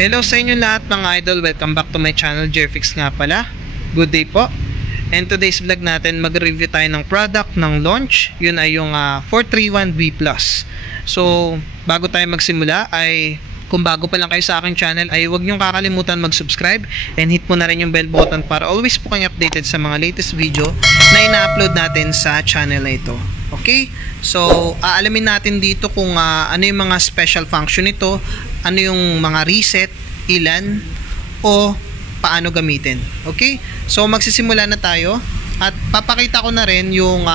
Hello sa inyo lahat mga idol, welcome back to my channel, Jerfix nga pala. Good day po. And today's vlog natin, mag-review tayo ng product ng launch. Yun ay yung 431V+. So, bago tayo magsimula ay kung bago pa lang kayo sa aking channel ay huwag niyong kakalimutan mag-subscribe and hit mo na rin yung bell button para always po kayong updated sa mga latest video na ina-upload natin sa channel na ito. Okay? So, aalamin natin dito kung ano yung mga special function nito, ano yung mga reset, ilan, o paano gamitin. Okay? So, magsisimula na tayo at papakita ko na rin yung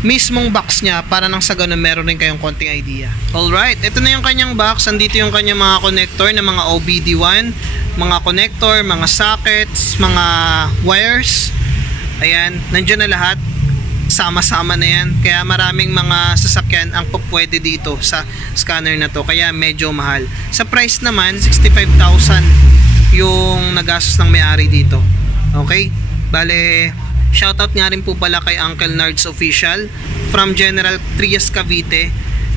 mismong box niya para nang sa ganun meron rin kayong konting idea. Alright, ito na yung kanyang box. Andito yung kanyang mga connector na mga OBD1, mga connector, mga sockets, mga wires. Ayan, nandiyan na lahat. Sama-sama na yan. Kaya maraming mga sasakyan ang pupwede dito sa scanner na to. Kaya medyo mahal. Sa price naman, 65,000 yung nagastos ng may-ari dito. Okay? Bale, shoutout nga rin po pala kay Uncle Nerds Official from General Trias, Cavite.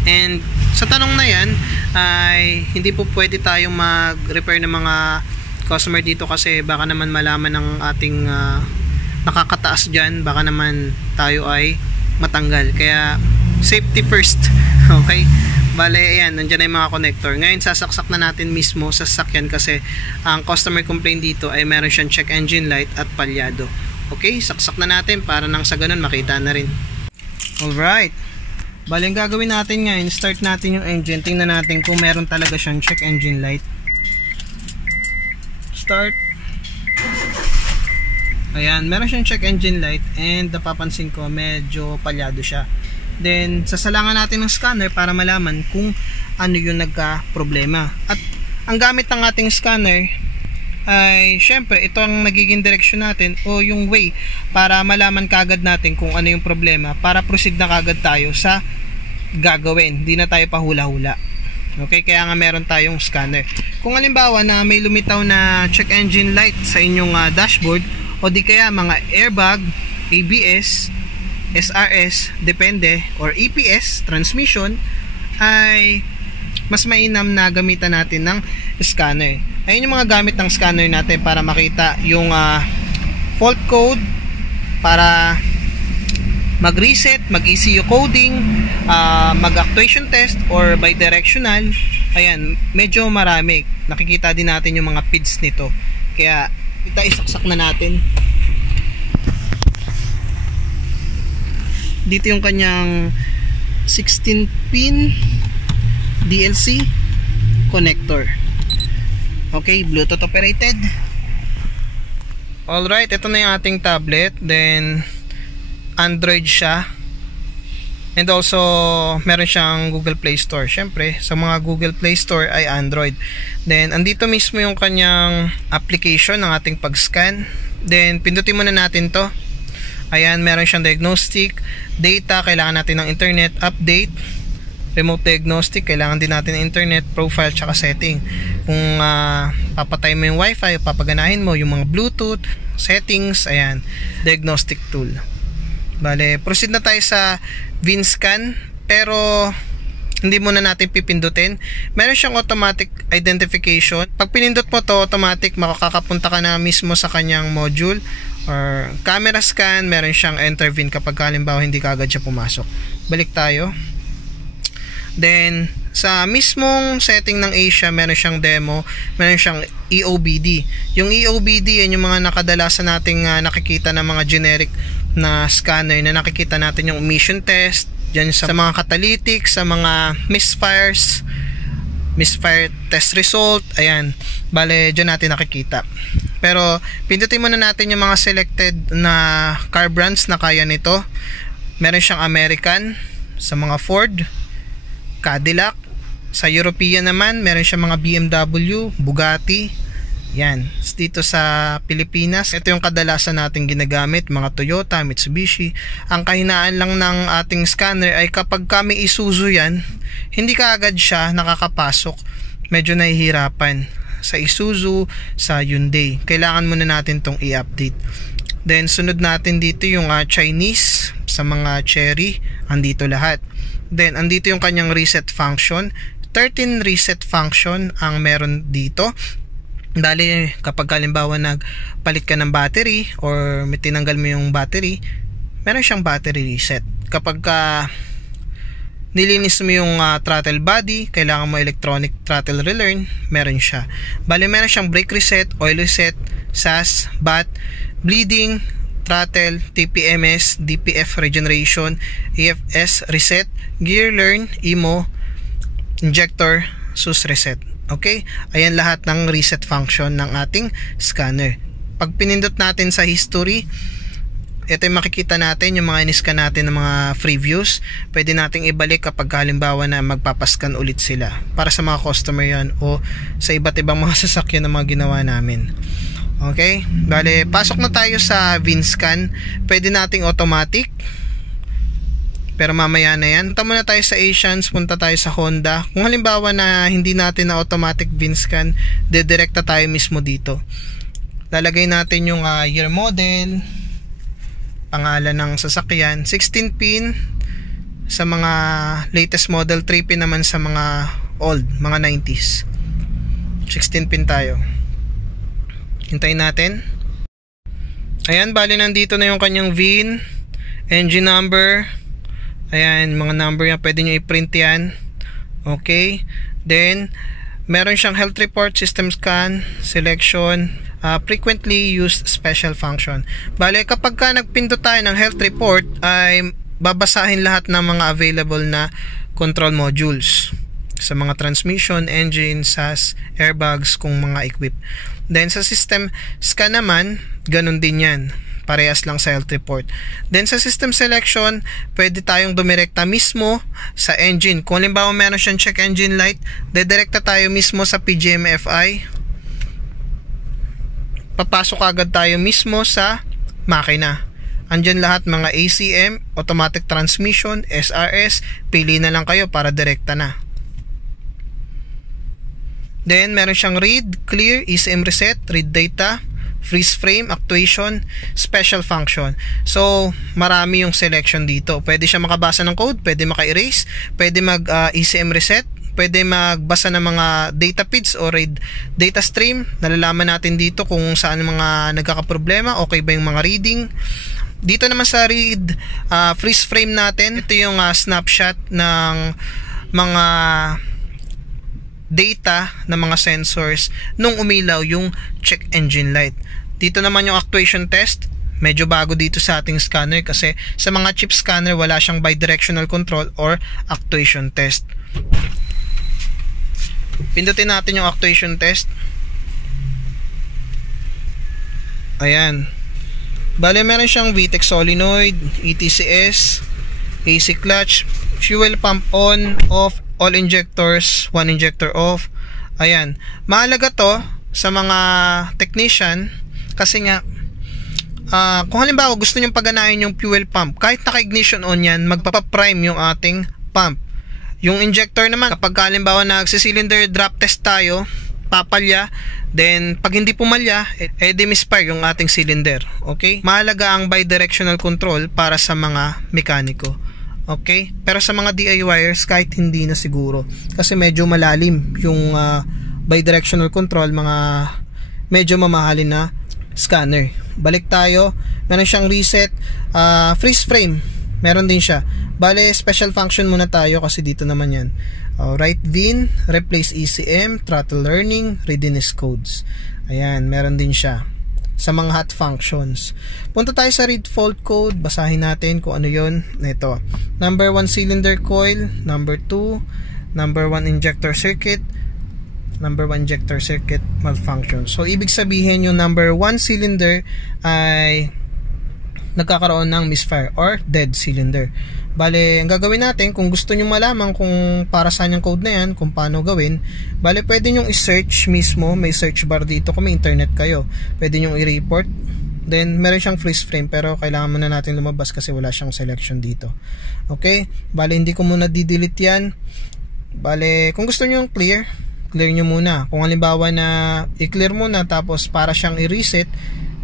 And sa tanong na yan, ay hindi po pwede tayong mag-repair ng mga customer dito kasi baka naman malaman ng ating nakakataas dyan, baka naman tayo ay matanggal. Kaya safety first. Okay? Bale, ayan, nandiyan na yung mga connector. Ngayon, sasaksak na natin mismo sa sasakyan kasi ang customer complaint dito ay meron siyang check engine light at palyado. Okay? Saksak na natin para nang sa ganun makita na rin. Alright. Bale, ang gagawin natin ngayon, start natin yung engine. Tingnan natin kung meron talaga siyang check engine light. Start. Ayan, meron siyang check engine light and napapansin ko medyo palyado siya. Then, sasalangan natin ng scanner para malaman kung ano yung nagka-problema. At ang gamit ng ating scanner ay syempre ito ang nagiging direction natin o yung way para malaman kagad natin kung ano yung problema para proceed na kagad tayo sa gagawin. Hindi na tayo pahula-hula. Okay, kaya nga meron tayong scanner. Kung halimbawa na may lumitaw na check engine light sa inyong dashboard o di kaya mga airbag, ABS, SRS, depende, or EPS, transmission, ay mas mainam na gamitan natin ng scanner. Ayun yung mga gamit ng scanner natin para makita yung fault code, para mag-reset, mag-ECU coding, mag-actuation test, or bidirectional. Ayan, medyo marami. Nakikita din natin yung mga PIDs nito. Kaya, isaksak na natin. Dito yung kanyang 16 pin DLC connector. Okay, Bluetooth operated. Alright, ito na yung ating tablet. Then Android siya. And also meron siyang Google Play Store. Syempre, sa mga Google Play Store ay Android. Then andito mismo yung kanyang application ng ating pag-scan. Then pindutin muna natin to. Ayan, meron siyang diagnostic, data, kailangan natin ng internet, update, remote diagnostic, kailangan din natin ng internet, profile, tsaka setting. Kung papatay mo yung wifi, papaganahin mo yung mga bluetooth, settings, ayan, diagnostic tool. Bale, proceed na tayo sa VinScan, pero hindi muna natin pipindutin. Meron siyang automatic identification. Pag pinindot mo to, automatic makakapunta ka na mismo sa kanyang module or camera scan. Meron siyang enter VIN kapag halimbawa hindi kagad siya pumasok. Balik tayo. Then sa mismong setting ng Asia, meron siyang demo, meron siyang EOBD. Yung EOBD yan yung mga nakadalasan nating nakikita ng mga generic na scanner na nakikita natin yung emission test dyan sa mga catalytic, sa mga misfire test result. Ayan, bale dyan natin nakikita. Pero pindutin muna natin yung mga selected na car brands na kaya nito. Meron siyang American sa mga Ford, Cadillac. Sa European naman meron siyang mga BMW, Bugatti. Yan, dito sa Pilipinas, ito yung kadalasan natin ginagamit, mga Toyota, Mitsubishi. Ang kahinaan lang ng ating scanner ay kapag kami Isuzu yan, hindi kaagad siya nakakapasok. Medyo nahihirapan. Sa Isuzu, sa Hyundai, kailangan muna natin tong i-update. Then sunod natin dito yung Chinese, sa mga Cherry, andito lahat. Then andito yung kanyang reset function. 13 reset function ang meron dito. Dali, kapag halimbawa nagpalit ka ng battery or may tinanggal mo yung battery, meron siyang battery reset. Kapag nilinis mo yung throttle body, kailangan mo electronic throttle relearn, meron siya. Bali, meron siyang brake reset, oil reset, SAS, BAT, bleeding, throttle, TPMS, DPF regeneration, EFS reset, gear learn, IMO, injector, SUS reset. Okay? Ayan lahat ng reset function ng ating scanner. Pag pinindot natin sa history, ito yung makikita natin yung mga in-scan natin ng mga free views. Pwede nating ibalik kapag halimbawa na magpapascan ulit sila. Para sa mga customer yan o sa iba't ibang mga sasakyan na mga ginawa namin. Okay? Bale, pasok na tayo sa VinScan. Pwede nating automatic. Pero mamaya na yan. Punta muna tayo sa Asians, punta tayo sa Honda. Kung halimbawa na hindi natin na automatic VinScan, dedirekta tayo mismo dito. Lalagay natin yung year model, pangalan ng sasakyan, 16 pin sa mga latest model, 3 pin naman sa mga old, mga 90s. 16 pin tayo. Hintayin natin. Ayan, bali nandito na yung kanyang VIN, engine number. Ayan, mga number yan, pwede nyo i-print yan. Okay. Then, meron siyang health report, system scan, selection, frequently used special function. Bale, kapag ka nagpindot tayo ng health report, ay babasahin lahat ng mga available na control modules sa mga transmission, engine, SAS, airbags, kung mga equip. Then, sa system scan naman, ganun din yan. Parehas lang sa health report. Then sa system selection, pwede tayong dumirekta mismo sa engine. Kung halimbawa meron siyang check engine light, dedirekta tayo mismo sa PGM-FI. Papasok agad tayo mismo sa makina. Andyan lahat mga ACM, automatic transmission, SRS, pili na lang kayo para direkta na. Then meron siyang read, clear, ECM reset, read data, freeze frame, actuation, special function. So, marami yung selection dito. Pwede siya makabasa ng code, pwede maka-erase, pwede mag-ECM reset, pwede magbasa ng mga data feeds o read data stream. Nalalaman natin dito kung saan mga nagkakaproblema, okay ba yung mga reading. Dito naman sa read, freeze frame natin, ito yung snapshot ng mga data ng mga sensors nung umilaw yung check engine light. Dito naman yung actuation test, medyo bago dito sa ating scanner kasi sa mga chip scanner wala siyang bidirectional control or actuation test. Pindutin natin yung actuation test. Ayan. Bale, meron siyang VTEC solenoid, ETCS, AC clutch, fuel pump on, off, all injectors, one injector off. Ayan. Mahalaga to sa mga technician kasi nga kung halimbawa gusto nyo paganahin yung fuel pump, kahit naka-ignition on yan, magpapaprime yung ating pump. Yung injector naman, kapag halimbawa nagsi-cylinder drop test tayo, papalya, then pag hindi pumalya, misfire yung ating cylinder. Okay? Mahalaga ang bidirectional control para sa mga mekaniko. Okay? Pero sa mga DIYers, kahit hindi na siguro. Kasi medyo malalim yung bidirectional control, mga medyo mamahalin na scanner. Balik tayo. Meron siyang reset, freeze frame. Meron din siya. Bale, special function muna tayo kasi dito naman yan. Write VIN, replace ECM, throttle learning, readiness codes. Ayan, meron din siya. Sa mga hot functions. Punta tayo sa read fault code. Basahin natin kung ano yun. Ito. Number 1 cylinder coil. Number 2. Number 1 injector circuit. Number 1 injector circuit malfunction. So, ibig sabihin yung number 1 cylinder ay nagkakaroon ng misfire or dead cylinder. Bale, ang gagawin natin, kung gusto nyo malaman kung para saan yung code na yan, kung paano gawin, bale, pwede nyo i-search mismo. May search bar dito kung may internet kayo. Pwede nyo i-report. Then, meron siyang freeze frame pero kailangan muna natin lumabas kasi wala siyang selection dito. Okay? Bale, hindi ko muna di-delete yan. Bale, kung gusto nyo clear nyo muna. Kung halimbawa na i-clear muna tapos para siyang i-reset,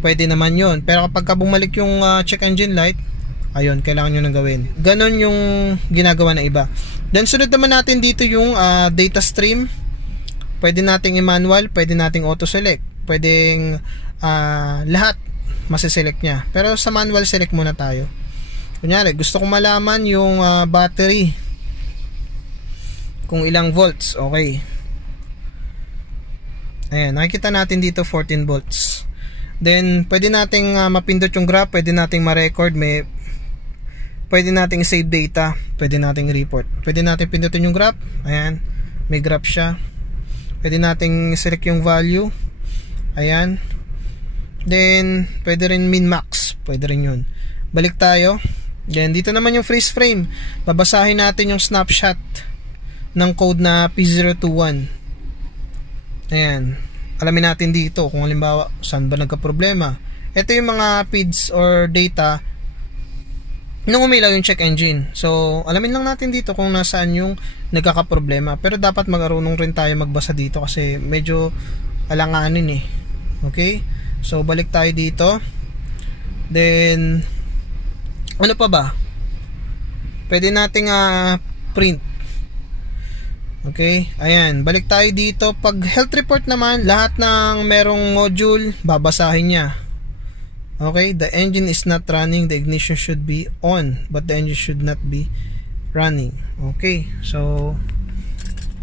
pwede naman yon. Pero kapag bumalik yung check engine light, ayun, kailangan nyo nang gawin. Ganon yung ginagawa na iba. Then sunod naman natin dito yung data stream. Pwede nating i-manual, pwede nating auto-select, pwedeng lahat masiselect niya. Pero sa manual select muna tayo. Kunyari, gusto kong malaman yung battery kung ilang volts. Okay. Ayan, nakikita natin dito 14 volts. Then, pwede nating mapindot yung graph, pwede nating ma-record, pwede nating save data, pwede nating report. Pwede nating pindutin yung graph. Ayan, may graph siya. Pwede nating select yung value. Ayan. Then, pwede rin min-max. Pwede rin yun. Balik tayo. Then, dito naman yung freeze frame. Babasahin natin yung snapshot ng code na P021. Ayan. Alamin natin dito kung halimbawa saan ba nagka-problema. Ito yung mga feeds or data nung umilaw yung check engine. So, alamin lang natin dito kung nasaan yung nagkaka-problema. Pero dapat mag-arunong rin tayo magbasa dito kasi medyo alanganin eh. Okay? So, balik tayo dito. Then, ano pa ba? Pwede nating print. Okay? Ayan. Balik tayo dito. Pag health report naman, lahat ng merong module, babasahin niya. Okay? The engine is not running. The ignition should be on. But the engine should not be running. Okay? So,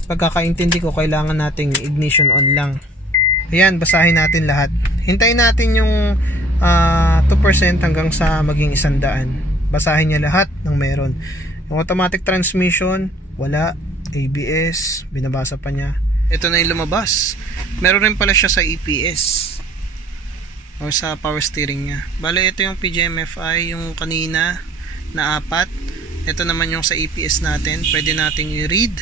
pagkakaintindi ko, kailangan nating ignition on lang. Ayan. Basahin natin lahat. Hintayin natin yung 2% hanggang sa maging 100. Basahin niya lahat ng meron. Yung automatic transmission, wala. ABS, binabasa pa niya. Ito na yung lumabas. Meron rin pala siya sa EPS o sa power steering niya. Bale, ito yung PGMFI, yung kanina na 4. Ito naman yung sa EPS natin. Pwede nating i-read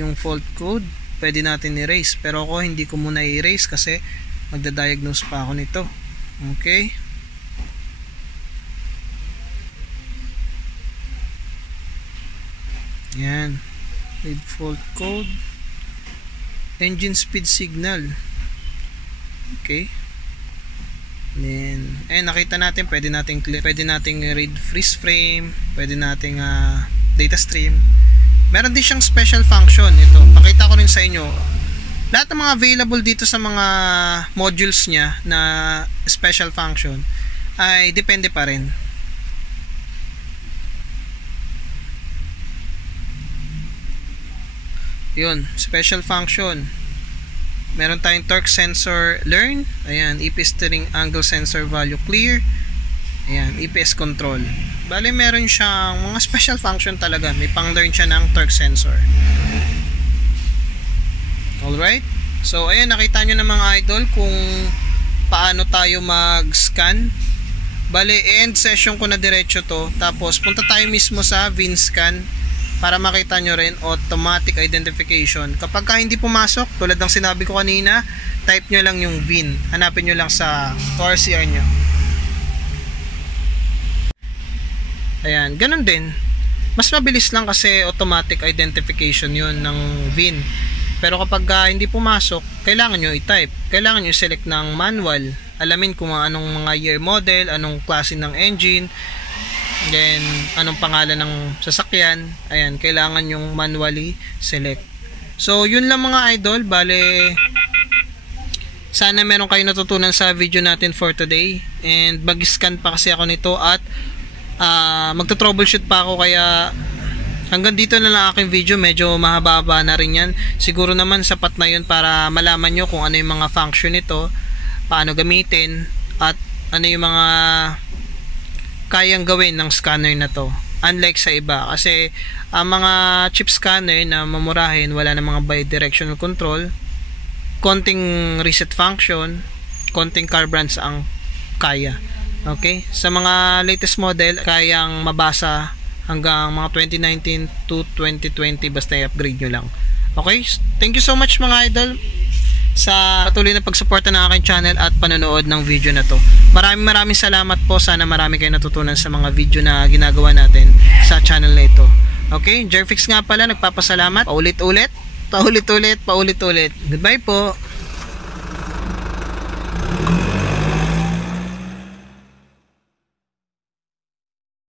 yung fault code. Pwede natin i-erase. Pero ako, hindi ko muna i-erase kasi magda-diagnose pa ako nito. Okay? Yan. Read fault code, engine speed signal. Okay. Then, nakita natin, pwede nating read freeze frame, pwede nating data stream. Meron din siyang special function. Ito, pakita ko rin sa inyo. Lahat ng mga available dito sa mga modules niya na special function ay depende pa rin. Yun, special function. Meron tayong torque sensor learn. Ayan, EPS steering angle sensor value clear. Ayan, EPS control. Bale, meron siyang mga special function talaga. May pang-learn siya ng torque sensor. Alright. So, ayan, nakita nyo na mga idol kung paano tayo mag-scan. Bale, end session ko na diretso to. Tapos, punta tayo mismo sa VIN scan para makita nyo rin automatic identification. Kapag hindi pumasok, tulad ng sinabi ko kanina, type nyo lang yung VIN. Hanapin nyo lang sa ORCR nyo. Ayan, ganun din. Mas mabilis lang kasi automatic identification yun ng VIN. Pero kapag hindi pumasok, kailangan nyo i-type. Kailangan nyo select ng manual. Alamin kung anong mga year model, anong klase ng engine, then anong pangalan ng sasakyan. Ayan, kailangan yung manually select. So yun lang mga idol. Bale, sana meron kayo natutunan sa video natin for today. And mag-scan pa kasi ako nito at magta-troubleshoot pa ako, kaya hanggang dito na lang aking video. Medyo mahaba na rin yan. Siguro naman sapat na yun para malaman nyo kung ano yung mga function nito, paano gamitin, at ano yung mga kayang gawin ng scanner na to. Unlike sa iba, kasi ang mga chip scanner na mamurahin, wala na mga bidirectional control, konting reset function, konting car brands ang kaya. Okay? Sa mga latest model, kayang mabasa hanggang mga 2019 to 2020, basta i-upgrade nyo lang. Okay? Thank you so much mga idol sa patuloy na pagsuporta ng aking channel at panonood ng video na to. Maraming salamat po. Sana marami kayo natutunan sa mga video na ginagawa natin sa channel na ito. Okay? Jerfix nga pala, nagpapasalamat. Paulit-ulit. Goodbye po.